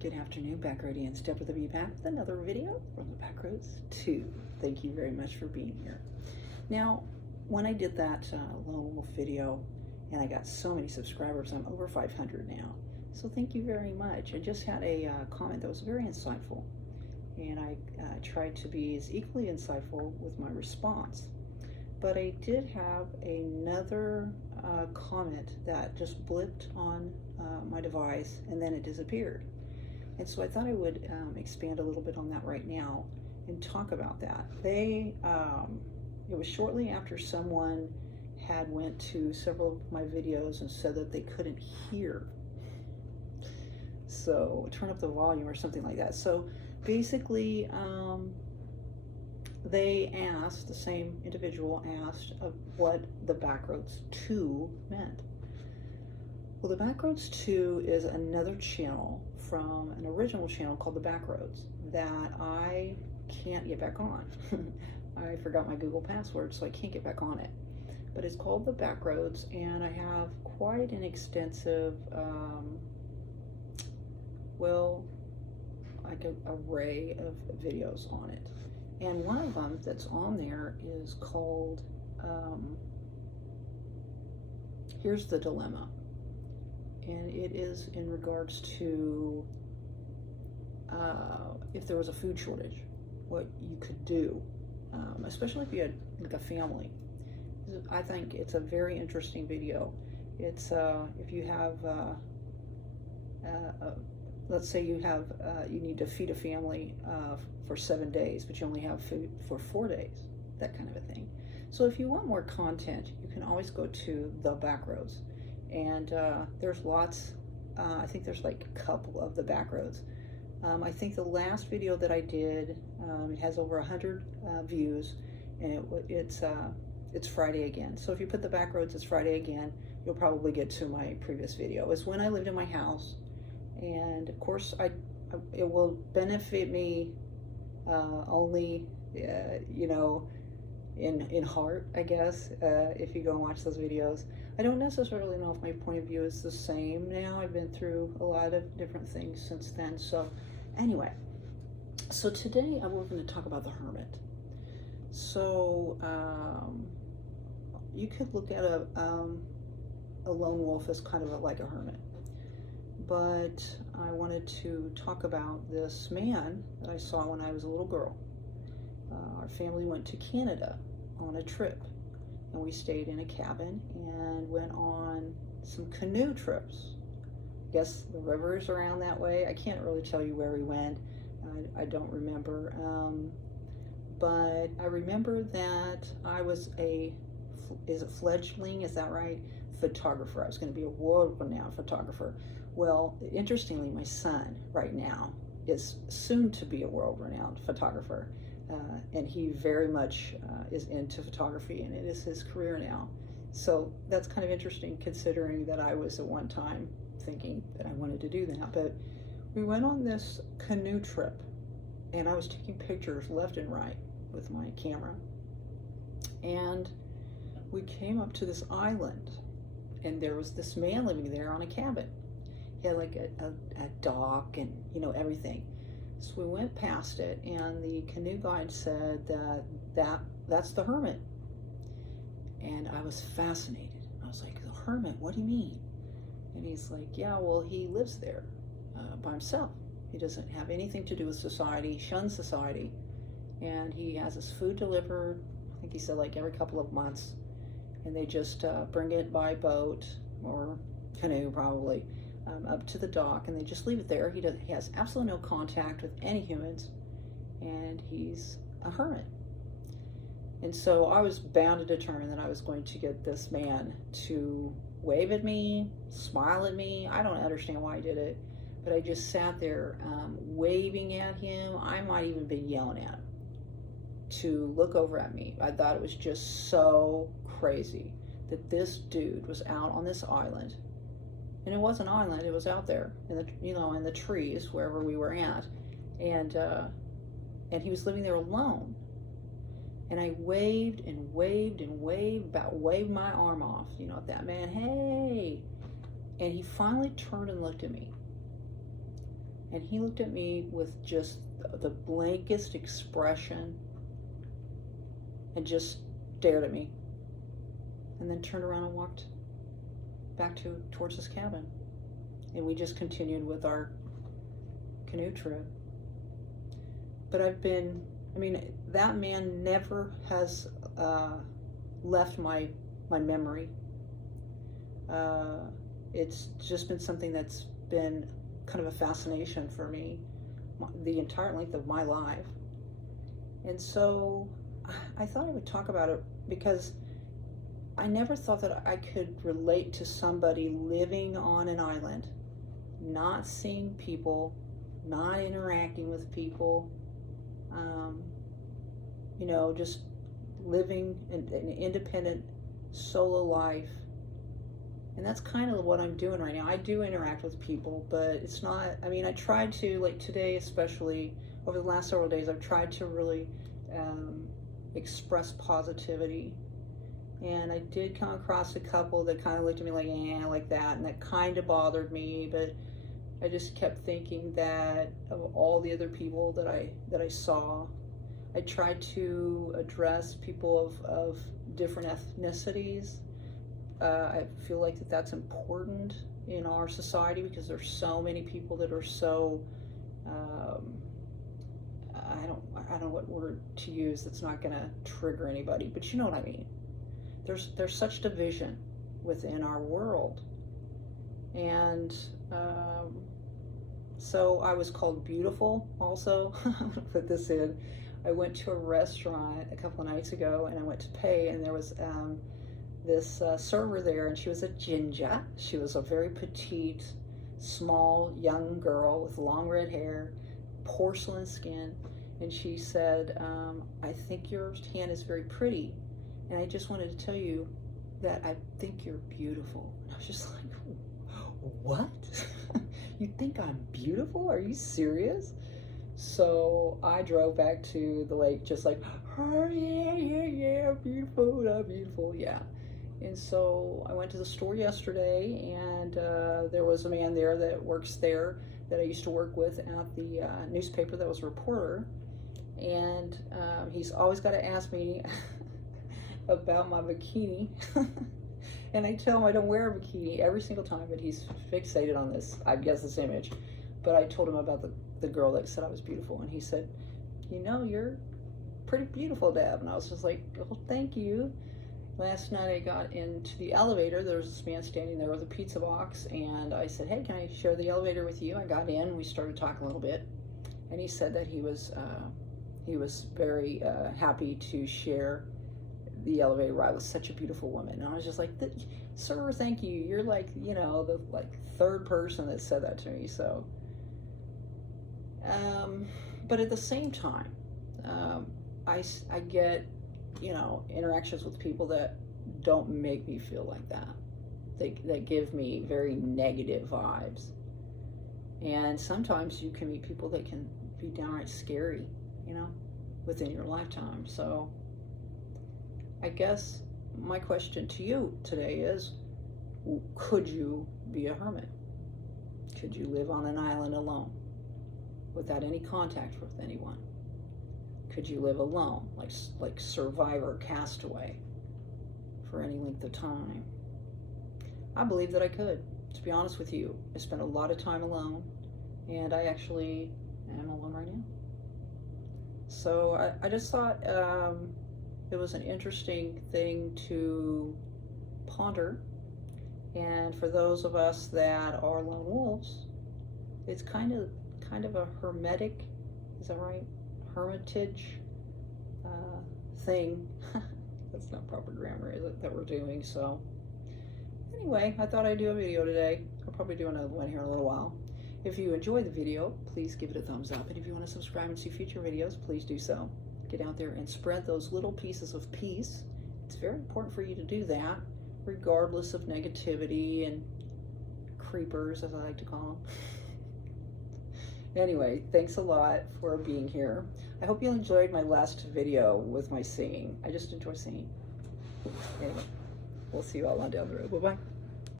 Good afternoon, Backroadie and Step with the back with another video from the Backroads 2. Thank you very much for being here. Now, when I did that lone wolf video, and I got so many subscribers, I'm over 500 now. So thank you very much. I just had a comment that was very insightful, and I tried to be as equally insightful with my response. But I did have another comment that just blipped on my device, and then it disappeared. And so I thought I would expand a little bit on that right now and talk about that. It was shortly after someone had went to several of my videos and said that they couldn't hear. So turn up the volume or something like that. So basically, the same individual asked of what the Backroads 2 meant. Well, the Backroads 2 is another channel from an original channel called the Backroads that I can't get back on. I forgot my Google password, so I can't get back on it. But it's called the Backroads, and I have quite an extensive, like an array of videos on it. And one of them that's on there is called, Here's the Dilemma. And it is in regards to if there was a food shortage, what you could do, especially if you had like a family. I think it's a very interesting video. It's if you have, let's say you have, you need to feed a family for 7 days, but you only have food for 4 days, that kind of a thing. So if you want more content, you can always go to the Backroads. And there's lots, I think there's like a couple of the Backroads. I think the last video that I did, it has over 100 views, and it's Friday again. So if you put the Backroads, it's Friday again, you'll probably get to my previous video. It's when I lived in my house, and of course it will benefit me only, you know, in heart, I guess, if you go and watch those videos. I don't necessarily know if my point of view is the same now. I've been through a lot of different things since then. So anyway, so today we're going to talk about the Hermit. So you could look at a lone wolf as kind of like a hermit. But I wanted to talk about this man that I saw when I was a little girl. Our family went to Canada on a trip, and we stayed in a cabin and went on some canoe trips. I guess the river's around that way. I can't really tell you where we went. I don't remember. But I remember that I was is it fledgling, is that right? Photographer. I was going to be a world-renowned photographer. Well, interestingly, my son right now is soon to be a world-renowned photographer. And he very much is into photography, and it is his career now. So that's kind of interesting, considering that I was at one time thinking that I wanted to do that. But we went on this canoe trip, and I was taking pictures left and right with my camera. And we came up to this island, and there was this man living there on a cabin. He had like a dock and, you know, everything. So we went past it, and the canoe guide said that's the Hermit. And I was fascinated. I was like, the Hermit, what do you mean? And he's like, yeah, well, he lives there by himself. He doesn't have anything to do with society, shuns society. And he has his food delivered, I think he said like every couple of months. And they just bring it by boat or canoe probably. Up to the dock, and they just leave it there. He has absolutely no contact with any humans, and he's a hermit. And so I was bound to determine that I was going to get this man to wave at me, smile at me. I don't understand why I did it, but I just sat there waving at him. I might even been yelling at him to look over at me. I thought it was just so crazy that this dude was out on this island. And it was an island, it was out there in the, you know, in the trees wherever we were at. And he was living there alone. And I waved and waved and waved, about waved my arm off, you know, at that man, hey. And he finally turned and looked at me. And he looked at me with just the blankest expression and just stared at me, and then turned around and walked back towards his cabin. And we just continued with our canoe trip. But that man never has left my memory. It's just been something that's been kind of a fascination for me the entire length of my life. And so I thought I would talk about it because I never thought that I could relate to somebody living on an island, not seeing people, not interacting with people, just living an independent solo life. And that's kind of what I'm doing right now. I do interact with people, but it's not, I tried to, like today especially, over the last several days, I've tried to really express positivity. And I did come across a couple that kind of looked at me like that, and that kind of bothered me, but I just kept thinking that of all the other people that I saw, I tried to address people of different ethnicities. I feel like that's important in our society because there's so many people that are so, I don't know what word to use that's not going to trigger anybody, but you know what I mean. There's such division within our world. And so I was called beautiful also. I'm going to put this in. I went to a restaurant a couple of nights ago, and I went to pay, and there was this server there, and she was a ginger. She was a very petite, small, young girl with long red hair, porcelain skin, and she said, I think your hand is very pretty, and I just wanted to tell you that I think you're beautiful. And I was just like, what? You think I'm beautiful? Are you serious? So I drove back to the lake just like, oh, yeah, beautiful, yeah. And so I went to the store yesterday, and there was a man there that works there that I used to work with at the newspaper that was a reporter. And he's always got to ask me about my bikini. And I tell him I don't wear a bikini every single time, but he's fixated on this, I guess, this image. But I told him about the girl that said I was beautiful, and he said, you're pretty beautiful, Deb. And I was just like, oh, thank you. Last night I got into the elevator. There was this man standing there with a pizza box, and I said, hey, can I share the elevator with you? I got in, we started talking a little bit, and he said that he was very happy to share the elevator ride with such a beautiful woman. And I was just like, sir, thank you. You're like, the third person that said that to me. So, but at the same time, I get, interactions with people that don't make me feel like that. They give me very negative vibes. And sometimes you can meet people that can be downright scary, within your lifetime. So I guess my question to you today is, could you be a hermit? Could you live on an island alone without any contact with anyone? Could you live alone, like survivor, castaway, for any length of time? I believe that I could, to be honest with you. I spent a lot of time alone, and I actually am alone right now. So I just thought it was an interesting thing to ponder. And for those of us that are lone wolves, it's kind of a hermetic, is that right? Hermitage thing. That's not proper grammar, is it, that we're doing? So anyway, I thought I'd do a video today. I'll probably do another one here in a little while. If you enjoyed the video, please give it a thumbs up. And if you want to subscribe and see future videos, please do so. Get out there and spread those little pieces of peace. It's very important for you to do that, regardless of negativity and creepers, as I like to call them. Anyway, thanks a lot for being here. I hope you enjoyed my last video with my singing. I just enjoy singing. Anyway, we'll see you all on down the road. Bye-bye.